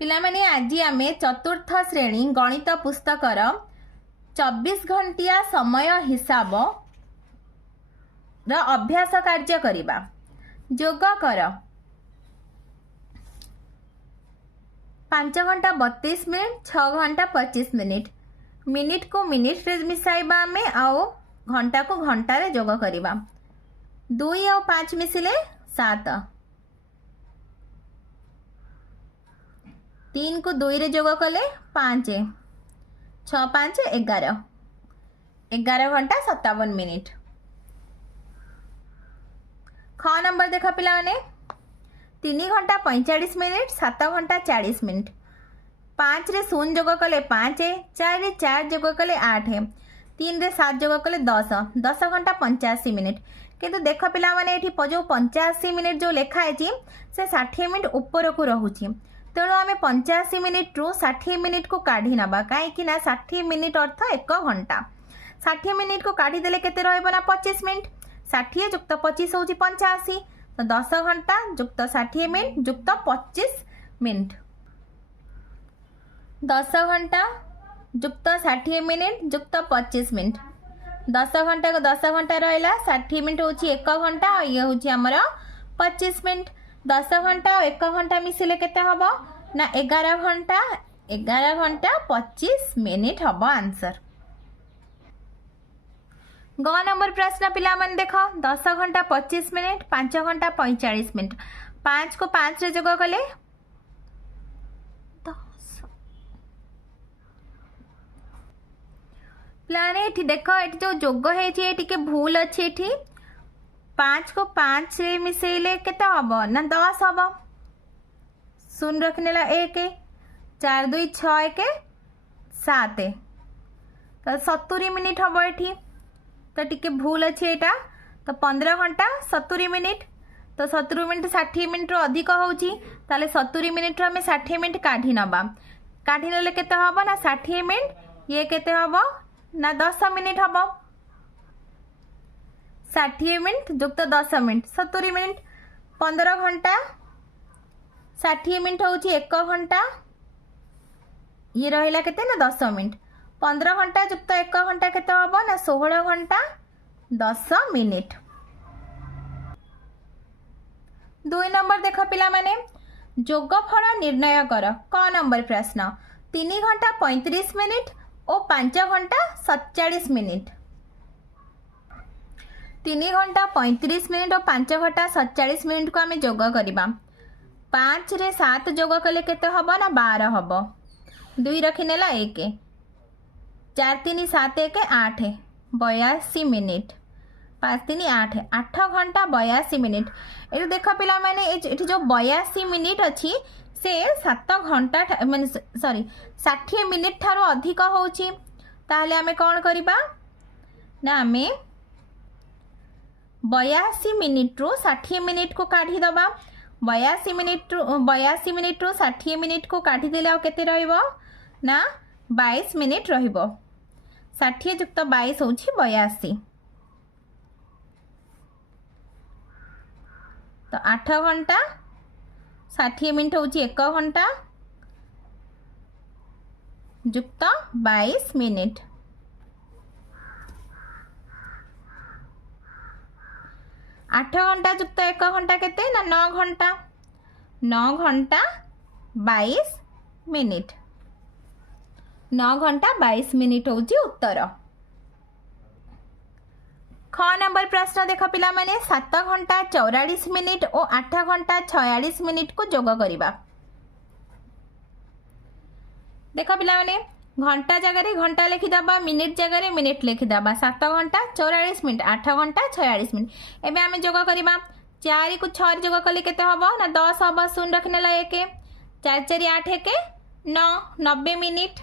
पिला माने आज आम चतुर्थ श्रेणी गणित पुस्तकर 24 घंटिया समय हिसाब अभ्यास कार्य करिबा। जोग कर 5 घंटा 32 मिनिट 6 घंटा 25 मिनिट मिनिट को मिनिट रे मिसाइबा आमे आओ घंटा को घंटा रे जोग करिबा। 2 और 5 मिसिले 7, 3 को 2 रे जोग कले 5, 6 5 11, 11 घंटा 57 मिनिट। ख नंबर देख पिला माने 3 घंटा 45 मिनिट 7 घंटा 40 मिनिट। 5 रे 0 जोग कले 5, 4 रे 4 जोग कले 8, 3 रे 7 जोग कले 10, 10 घंटा 85 मिनिट। किंतु देख पिला माने एठी जो 85 मिनिट जो लेखा है से 60 मिनिट ऊपर को रहुची। तेणु आम 85 मिनिट रु 60 मिनिट को काढ़ी नबा कहीं 60 मिनिट अर्थ 1 घंटा। 60 मिनिट को काढ़ी देले केते रहइबो ना 25 मिनिट। 60 जुक्त 25 होची 85, तो 10 घंटा जुक्त 60 मिनिट जुक्त 25 मिनिट। 10 घंटा जुक्त 60 मिनिट जुक्त 25 मिनिट। 10 घंटा को 10 घंटा रहा 60 मिनिट होची 1 घंटा और ये होची हमर 25 मिनिट। 10 घंटा और 1 घंटा मिसिले केते हबो ना 11 घंटा 25 मिनिट हबो आंसर। ग नंबर प्रश्न पिला मन देख 10 घंटा 25 मिनिट 5 घंटा 45 मिनिट। 5 को 5 रे जोग कले 10 प्लान एठी देख एठी जो जोग हेची एठी के भूल अछि। एठी 5 को 5 रे मिसेइले केते हबो ना 10 हबो। 0 रखनेला 1, 4 2 6 1 7, तो 70 मिनिट हबो एठी। तो टिके भूल अच्छे एटा, तो 15 घंटा 70 मिनिट, तो 70 मिनिट 60 मिनिट रो अधिक होउची ताले 70 मिनिट रो हमें 60 मिनिट काढ़ी नबा। काढ़ी नले केते हबो ना 60 मिनिट ये केते हबो ना 10 मिनिट हबो। 60 मिनिट जुक्त 10 मिनिट 70 मिनिट। 15 घंटा 60 मिनिट होउची 1 घंटा ये रहिला केते ना 10 मिनिट। 15 घंटा जुक्त 1 घंटा केते हबो ना 16 घंटा 10 मिनिट। 2 नंबर देख पिला माने जोगफल निर्णय कर। क नंबर प्रश्न 3 घंटा 35 मिनिट और 5 घंटा 47 मिनिट। 3 घंटा 35 मिनिट और 5 घंटा 47 मिनिट को आम जोग करवा। 5 रे 7 जोग कले केते हबो ना 12 हबो। 2 रखिनेला 1, 4 3 7 1 8 82 मिनिट। 5 3 8 8 घंटा 82 मिनिट। ये देख पिला माने एठी जो 82 मिनिट अच्छी से 7 घंटा माने सॉरी 60 मिनिट ठारो अधिक होउची। ताहले आमे कोन करिबा ना आमे 82 मिनिट रो 60 मिनिट को काढ़ी दबा। 82 मिनिट रो 60 मिनिट को काढ़ी देले आ केते रहइबो ना 22 मिनिट रहिबो। 60 जुक्त 22 होची 82, तो 8 घंटा 60 मिनिट होची 1 घंटा जुक्त 22 मिनिट। 8 घंटा जुक्त 1 घंटा केते ना 9 घंटा 9 घंटा 22 मिनिट। 9 घंटा 22 मिनिट होची उत्तर। ख नंबर प्रश्न देख पिला माने 7 घंटा 44 मिनिट और 8 घंटा 46 मिनिट को जोग करिबा। देख पिला माने घंटा जगह घंटा लिखिदबा, मिनिट जगह मिनिट लिखिदबा। 7 घंटा 44 मिनिट 8 घंटा 46 मिनिट। एबे आमे जोग करिबा। 4 को 6 जोग कले केते हबो ना 10 हबो। 0 रखनेला 1, 4 4 8 1 9 90 मिनिट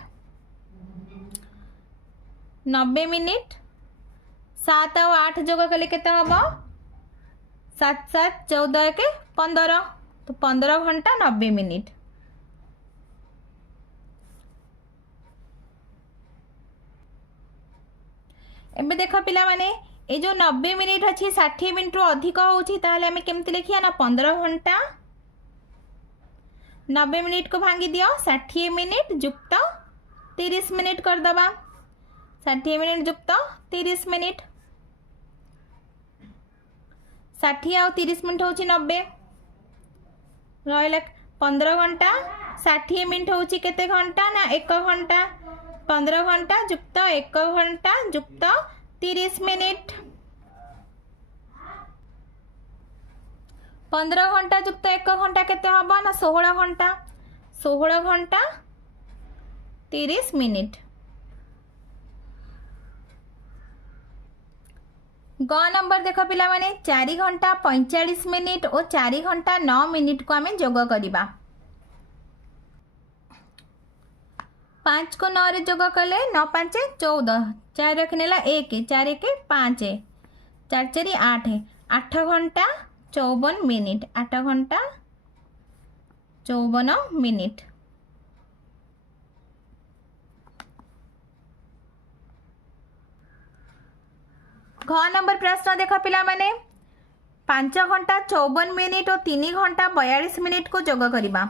90 मिनिट। 7 और 8 जोग कले केते हबो 7 7 14 1 15, तो 15 घंटा 90 मिनिट। एबे देख पिला माने ए जो 90 मिनिट अच्छी 60 मिनिट रो अधिक होउची ताहले हमें केमति लिखिया ना 15 घंटा 90 मिनिट को भांगी दियो 60 मिनिट जुक्त 30 मिनिट करदबा 60 मिनिट जुक्त 30 मिनिट 60 आउ 30 मिनिट हूँ 90 रहा 15 घंटा 60 मिनिट हूँ केते घंटा ना 1 घंटा 15 घंटा जुक्त 1 घंटा जुक्त 30 मिनिट 15 घंटा जुक्त 1 घंटा केते हबो ना 16 घंटा 16 घंटा 30 मिनिट। ग नंबर देख पिला माने 4 घंटा 45 मिनिट और 4 घंटा 9 मिनिट को आम जोग करवा 5 को 9 रे जोग कले 9 5 14 4 रखनेला 1 4 1 5 4 4 8 8 घंटा 54 मिनिट 8 घंटा 54 मिनिट। घ नंबर प्रश्न देख पिला माने 5 घंटा 54 मिनिट और 3 घंटा 42 मिनिट को जोग करवा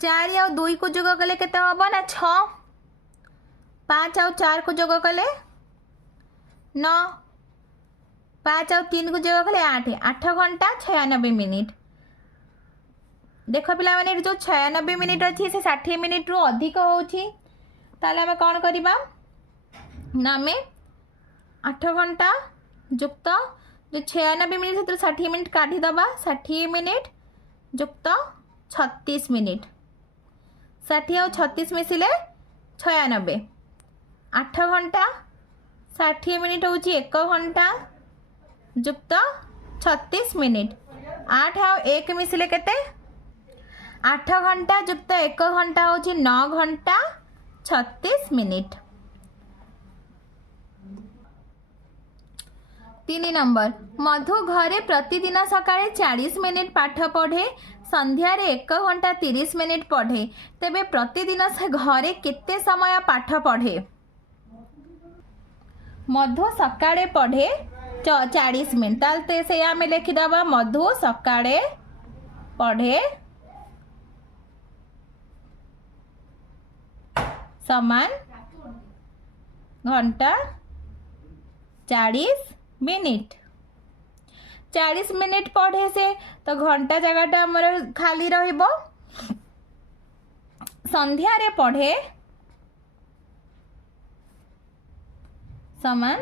4 और 2 को जोग कले केते हबो ना 6 5 और 4 को जोग कले 9 5 और 3 को जोग कले 8 8 घंटा 96 मिनिट। देख पिला माने जो 96 मिनिट अच्छी से 60 मिनिट रु अधिक होची ताले हमें कौन करबा ना आम 8 घंटा जुक्त जो 96 मिनिट से 60 मिनिट काढ़ीदबा 60 मिनिट जुक्त 36 मिनिट 60 और 36 मिसिले 96 8 घंटा 60 मिनिट हूँ 1 घंटा जुक्त 36 मिनिट 8 और 1 मिसिले केते 8 घंटा जुक्त 1 घंटा हूँ 9 घंटा 36 मिनिट। 3 नंबर मधु घरे प्रतिदिन सकाळे 40 मिनिट पाठ पढ़े संध्यारे 1 घंटा 30 मिनिट पढ़े तेबे प्रतिदिन से घरे केते समय पाठ पढ़े। मधु सकाळे पढ़े 40 मिनिट तालते से आम लिखिदबा मधु सकाळे पढ़े समान घंटा 40 मिनिट 40 मिनिट पढ़े से तो घंटा जगह आमर खाली रहिबो संध्या रे पढ़े समान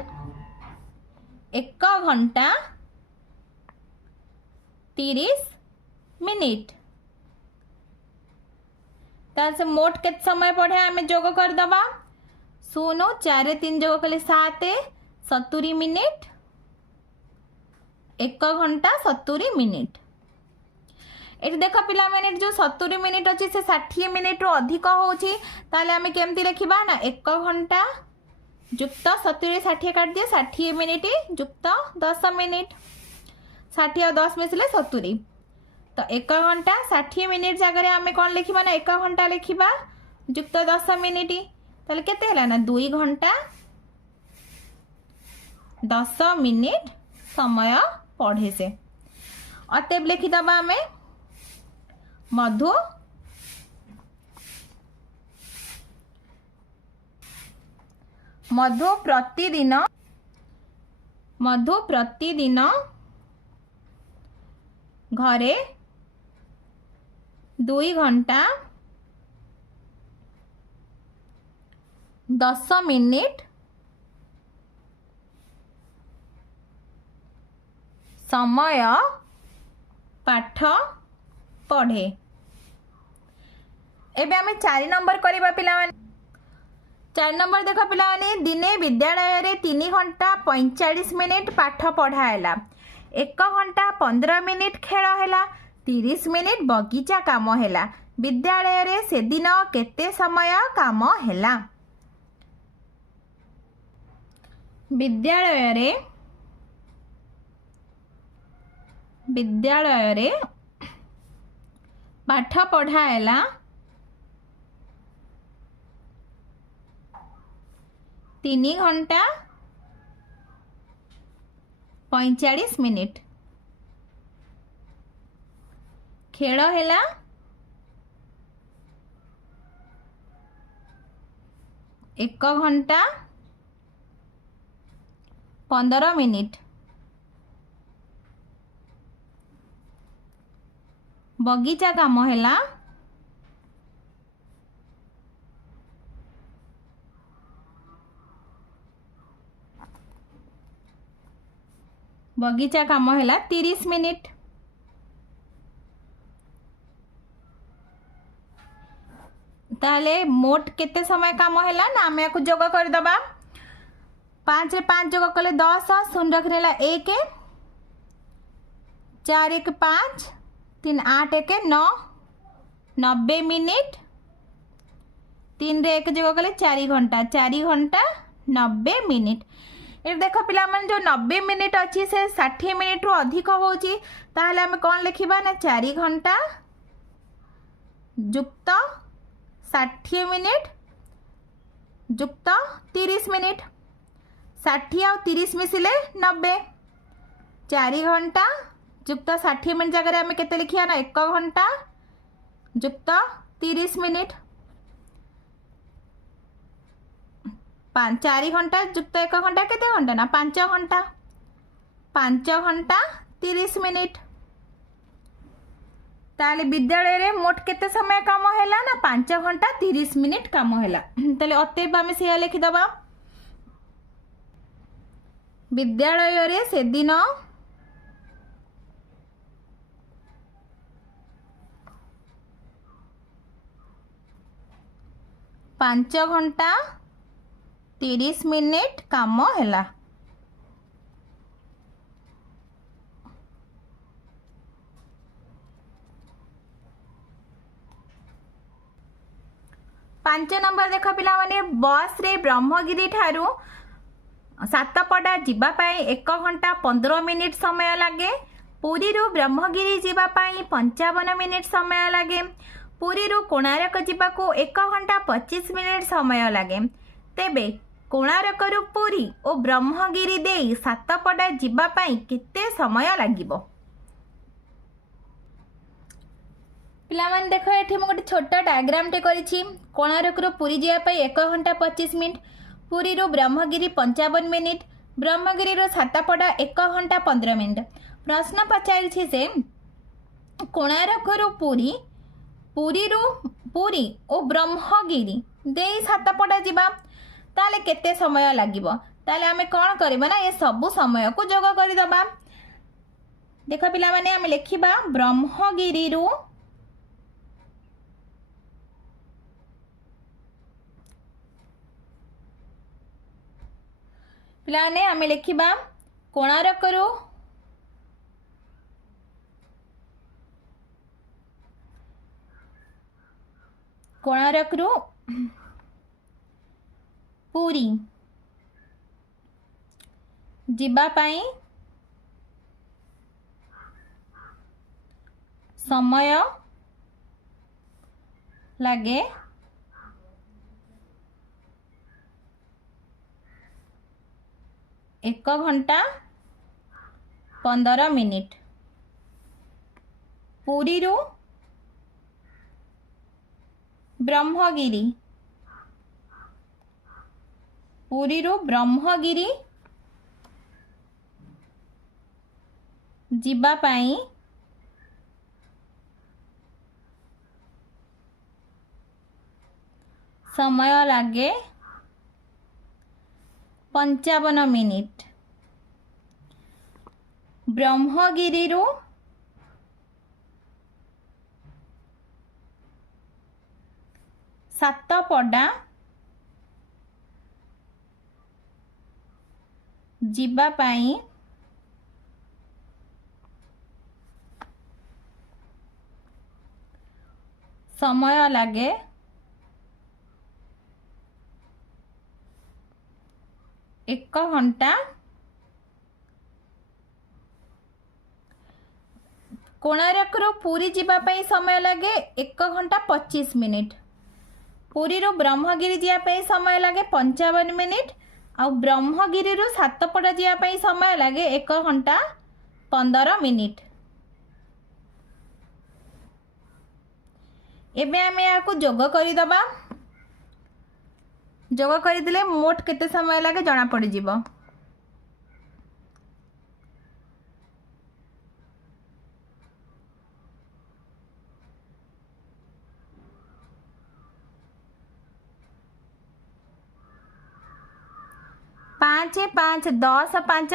1 घंटा 30 मिनिट ताल से मोट के समय पढ़े आम जोग करदबा सुनो 4 3 जोग कले 7 70 मिनिट 1 घंटा 70 मिनिट। ये देख पिला मैंने जो 70 मिनिट अच्छी से 60 मिनिट रु अधिक होची ताले आम केमती लिखिबा ना 1 घंटा जुक्त 70 60 काट दिए 60 मिनिट जुक्त 10 मिनिट 60 और 10 मिसले 70 तो 1 घंटा 60 मिनिट जगह आम कौन लिखा ना 1 घंटा लिखा जुक्त 10 मिनिट ताले केते हला ना 2 घंटा 10 मिनिट समय पढ़े से अतएव लिखिदबा आम मधु प्रतिदिन घरे 2 घंटा 10 मिनिट समय पाठ पढ़े। एबे आमे 4 नंबर करबा पिला माने 4 नंबर देख पिला माने दिने विद्यालय रे 3 घंटा 45 मिनिट पाठ पढ़ाएला 1 घंटा 15 मिनिट खेल हैला 30 मिनिट बगीचा काम हैला विद्यालय रे से दिन केते समय काम हैला। विद्यालय रे पाठ पढ़ाएला 3 घंटा 45 मिनिट खेल है 1 घंटा 15 मिनिट। बगीचा काम है बगीचा काम है 30 मिनिट। ताले मोट केते समय काम है ना आम या जोग करदबा 5 रे 5 जोग कले 10 शून्य रखने 1 4 1 5 3 8 1 9 90 मिनिट 3 रे 1 जोग कले 4 घंटा 90 मिनिट। ये देख पिला मन जो 90 मिनिट अच्छी से 60 मिनिट रु अधिक होची ताहले हमें कौन लिखिबा ना 4 घंटा जुक्त 60 मिनिट जुक्त 30 मिनिट 60 और 30 मिसिले 90 4 घंटा जुक्त 60 मिनिट जगह आम के लिखिया ना 1 घंटा जुक्त 30 मिनिट 4 घंटा जुक्त 1 घंटा केते घंटा ना 5 घंटा 30 मिनिट। ताले विद्यालय रे मोट केते समय काम हैला ना 5 घंटा 30 मिनिट काम हैला। ताले अतएव आम से लिखिदबा विद्यालय रे से दिन 5 घंटा 30 मिनिट काम हैला। पांच नंबर देख पिला माने बस रे ब्रह्मगिरी ठारू सातपड़ा जीवापाई 1 घंटा 15 मिनिट समय लगे। पुरी रु ब्रह्मगिरी जीवापाई 55 मिनिट समय लगे। पुरी रु कोणार्क जीवाको 1 घंटा 25 मिनिट समय लगे। तेबे कोणार्क रु पुरी और ब्रह्मगिरी देई सातपड़ा जीवापाई केते समय लागिबो? पिलामान देख ये गोटे छोट डायग्राम टे करी कोणार्क रु पुरी जावाई 1 घंटा 25 मिनिट पुरी रु ब्रह्मगिरी 55 मिनिट ब्रह्मगिरी रु सातपड़ा 1 घंटा 15 मिनिट। प्रश्न पचारि से कोणार्क रु पुरी पुरी रु पुरी और ब्रह्मगिरी दे सातपड़ा जीवा ताले केते समय लागिबो? ताले आमे कौन करबा ना ये सब समय को जोग कर दबा। देख पिला माने आमे लिखिबा ब्रह्मगिरी रु पिलाने आमे लिखिबा कोणार्क रु पुरी जीवा पाई समय लगे 1 घंटा 15 मिनिट। पुरी रु ब्रह्मगिरी जीवा पाई समय लगे 55 मिनिट। ब्रह्मगिरी रु सातपड़ा जीवा पाई समय लगे 1 घंटा कोणार्क रु पुरी जीवा पाई समय लगे 1 घंटा 25 मिनिट। पुरी रु ब्रह्मगिरी जीवा पाई समय लगे 55 मिनिट आ ब्रह्मगिरी रु सातपड़ा जीवा पाई समय लगे 1 घंटा 15 मिनिट। एबे आम या जोग करदबा। जोग करदे मोट केते समय लगे जना पड़ जिवो। पाँच पाँच 10 5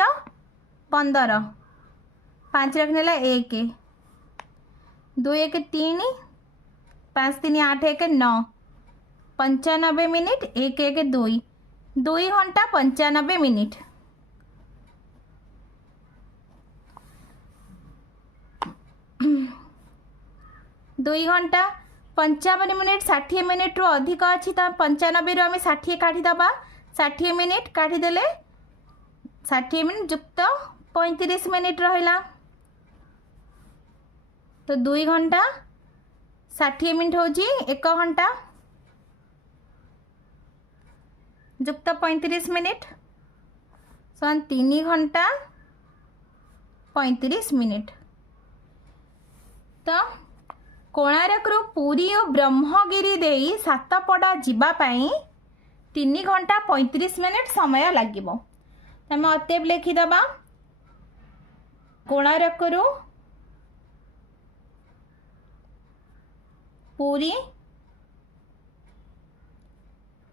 15 5 रखने एक 2 1 3 5 3 8 1 9 95 मिनिट 1 1 2 2 घंटा 95 मिनिट। दुई घंटा 55 मिनिट 60 मिनिट रु अधिक अच्छी 95 रु आम 60 काढ़ीदबा। 60 मिनिट काढ़ीदेले 60 मिनिट युक्त 35 मिनिट रहा। तो 2 घंटा 60 मिनिट हूँ 1 घंटा युक्त 35 मिनिट समान 3 घंटा 35 मिनिट। तो कोणार्करू पुरी और ब्रह्मगिरी देई सातपड़ा जीवाई 3 घंटा 35 मिनिट समय लगे। आम अतएव लिखिदबा कोणार्करू पुरी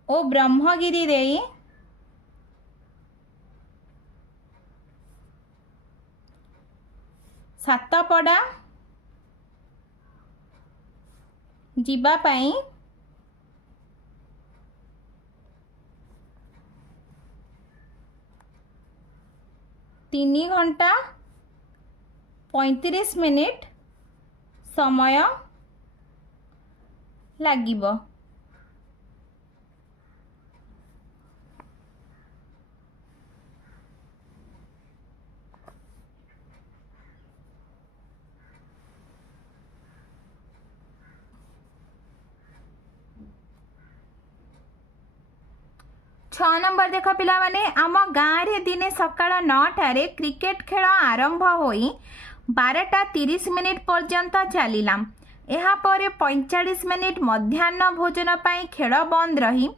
और ब्रह्मगिरी देई सातपड़ा जीवाई 3 घंटा 35 मिनिट समय लागिबो। छः नंबर देख पिला माने आम गाँव रे दिने सकाळ 9टारे क्रिकेट खेल आरंभ होई 12:30 मिनिट पर्यंत चलिला। यहाँ पर 45 मिनिट मध्याह्न भोजन पाई खेल बंद रही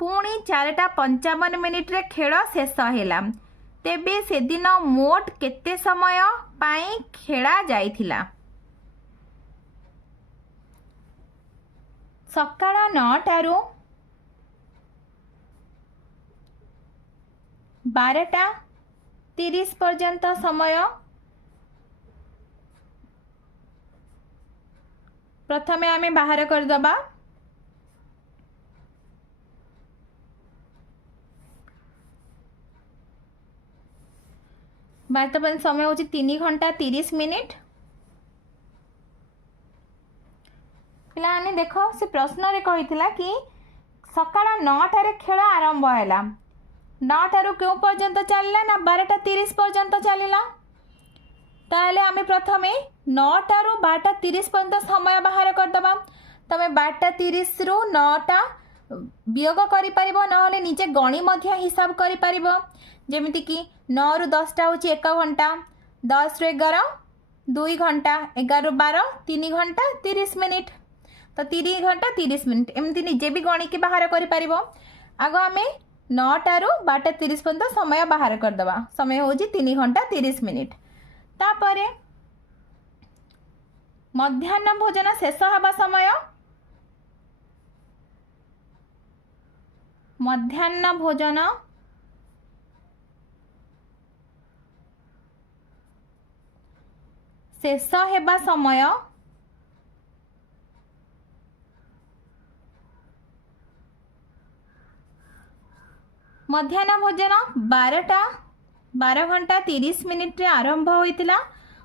पुणी 4:55 मिनिट रे खेल शेष हैला। तेबे से दिन मोट केते समय पाई खेला जाइथिला? सकाळ 9टारू 12:30 पर्यंत समय प्रथमे आमे बाहर करदबा। वर्तमान समय होची 3 घंटा 30 मिनिट। पिलाने देखो से प्रश्न रे कहितला कि सकाळ 9टारे खेल आरंभ हैला 9टारू क्यों पर्यंत चलला ना 12:30 पर्यंत चलला। ताहले आमे प्रथमे 9टारू 12:30 पर्यंत समय बाहर करदबा। तमे 12:30 रु 9टा वियोग करि परिबो नहले निजे गणी मध्य हिसाब करि परिबो। जेमिति कि 9 रु 10टा होची 1 घंटा 10 रु 11 2 घंटा 11 रु 12 3 घंटा 30 मिनिट। तो 3 घंटा 30 मिनिट एमती निजे भी गणी के बाहर करि परिबो। आगो आमे 9टारू 12:30 पर्यंत समय बाहर करदबा। समय होची 3 घंटा 30 मिनिट। तापरे मध्याह्न भोजन शेष हवा समय मध्याह्न भोजन शेष हेबा समय मध्याह्न भोजन 12 घंटा 30 मिनिट रे आरंभ होइतिला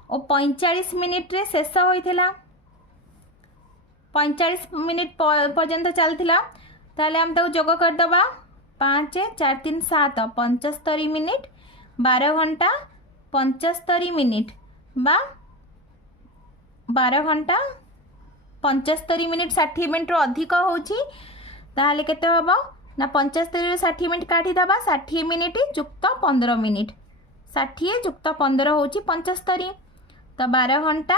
और 45 मिनिट रे शेष होइतिला। 45 मिनिट पर्यंत चलतिला। ताले हम ताको जोग कर दबा 5 4 3 7 75 मिनिट 12 घंटा 75 मिनिट बा 12 घंटा 75 मिनिट 60 मिनिट रो अधिक होची। ताले केते हबो ना 75 रु 60 मिनिट काटी दबा। 60 मिनिट युक्त 15 मिनिट 60 युक्त 15 होची 75। तो 12 घंटा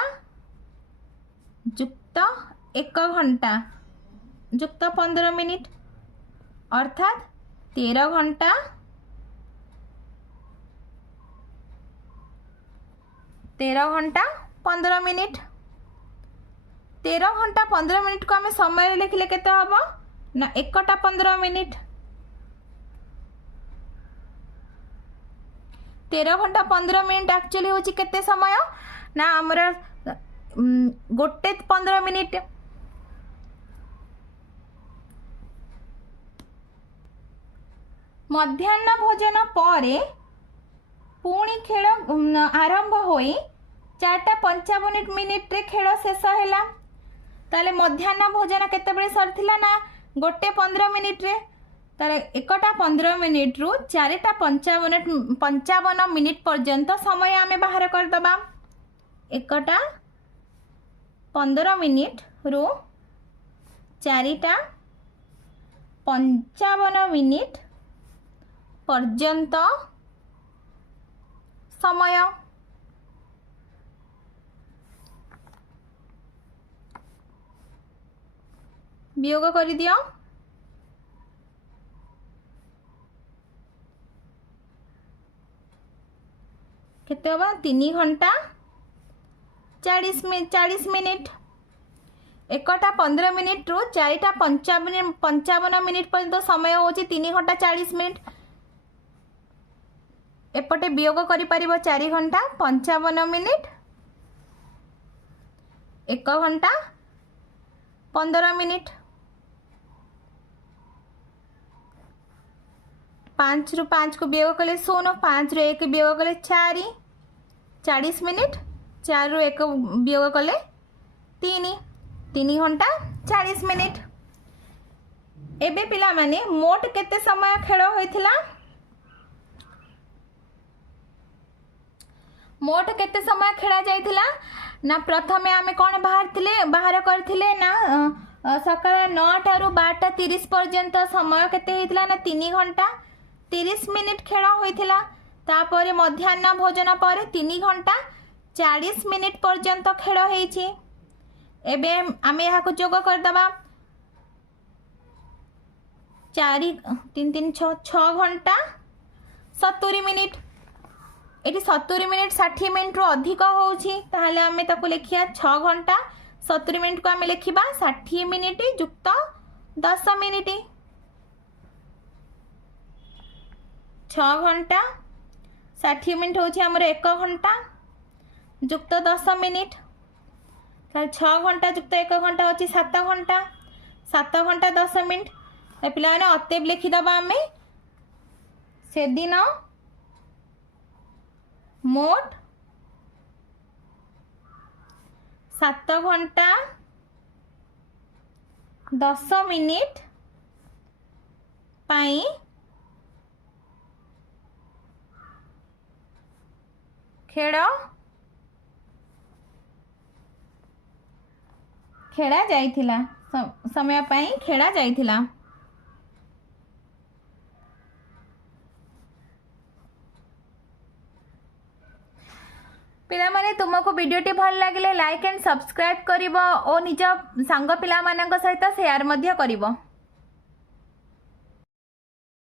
युक्त 1 घंटा युक्त 15 मिनिट अर्थात 13 घंटा 15 मिनिट। 13 घंटा 15 मिनिट को आम समय लिखिले केते हम ना 1टा 15 मिनिट। 13 घंटा 15 मिनिट एक्चुअली होची केते समय ना हमरा गोटे 15 मिनिट। मध्याह्न भोजन पर पुणी खेल आरंभ होई 4:55 मिनिट रे खेल शेष हैला। ताले मध्याह्न भोजन केते बेले सरथिला ना गोटे 15 मिनिट रे। ताले 1टा 15 मिनिट रु 4:55 मिनिट पर्यंत समय आमे बाहर कर दबा। 1टा 15 मिनिट रु 4:55 मिनिट पर्यंत समय। वियोग कर दियो। केते होबा 3 घंटा 40 मिनिट। 1टा 15 मिनिट रु 4:55 मिनिट पर्यंत समय होची 3 घंटा 40 मिनिट। एपटे वियोग करि परिबो 4 घंटा 55 मिनिट 1 घंटा 15 मिनिट। 5 रु 5 को वियोग कले 0, 5 रु 1 वियोग कले 4 40 मिनिट, 4 रु 1 वियोग कले 3 घंटा 40 मिनिट। एबे पिला माने मोट केते समय खेल होइथिला? मोट केते समय खेला जाइथिला ना प्रथमे आमे कोन बाहर करथिले ना सकाळ 9 टारु 12:30 पर्यंत समय केते हेतिला ना 3 घंटा 30 मिनिट खेल होइथिला। तापरे मध्याह्न भोजन पर 3 घंटा 40 मिनिट पर्यंत खेल हेछि। एबे आमे याको जोग कर दबा 4 3 3 6 घंटा 70 मिनिट। एटी 70 मिनिट 60 मिनिट रु अधिक होउछि ताहले आमे ताको लेखिया 6 घंटा 70 मिनिट को आमे लेखिबा 60 मिनिट युक्त 10 मिनिट। 6 घंटा 60 मिनिट होउछि हमर 1 घंटा युक्त 10 मिनिट। 6 घंटा युक्त 1 घंटा होछि 7 घंटा 7 घंटा 10 मिनिट। ए पिला माने अतेब लिखि दबा आमे से दिन मोट 7 घंटा 10 मिनिट पाई खेला जाइथिला समय पाई खेला जाइथिला। पिला माने तुमको वीडियोटी भल लागिले लाइक एंड सब्सक्राइब करिवो और निज सांग पिला मानक सहित शेयर मध्य करिवो।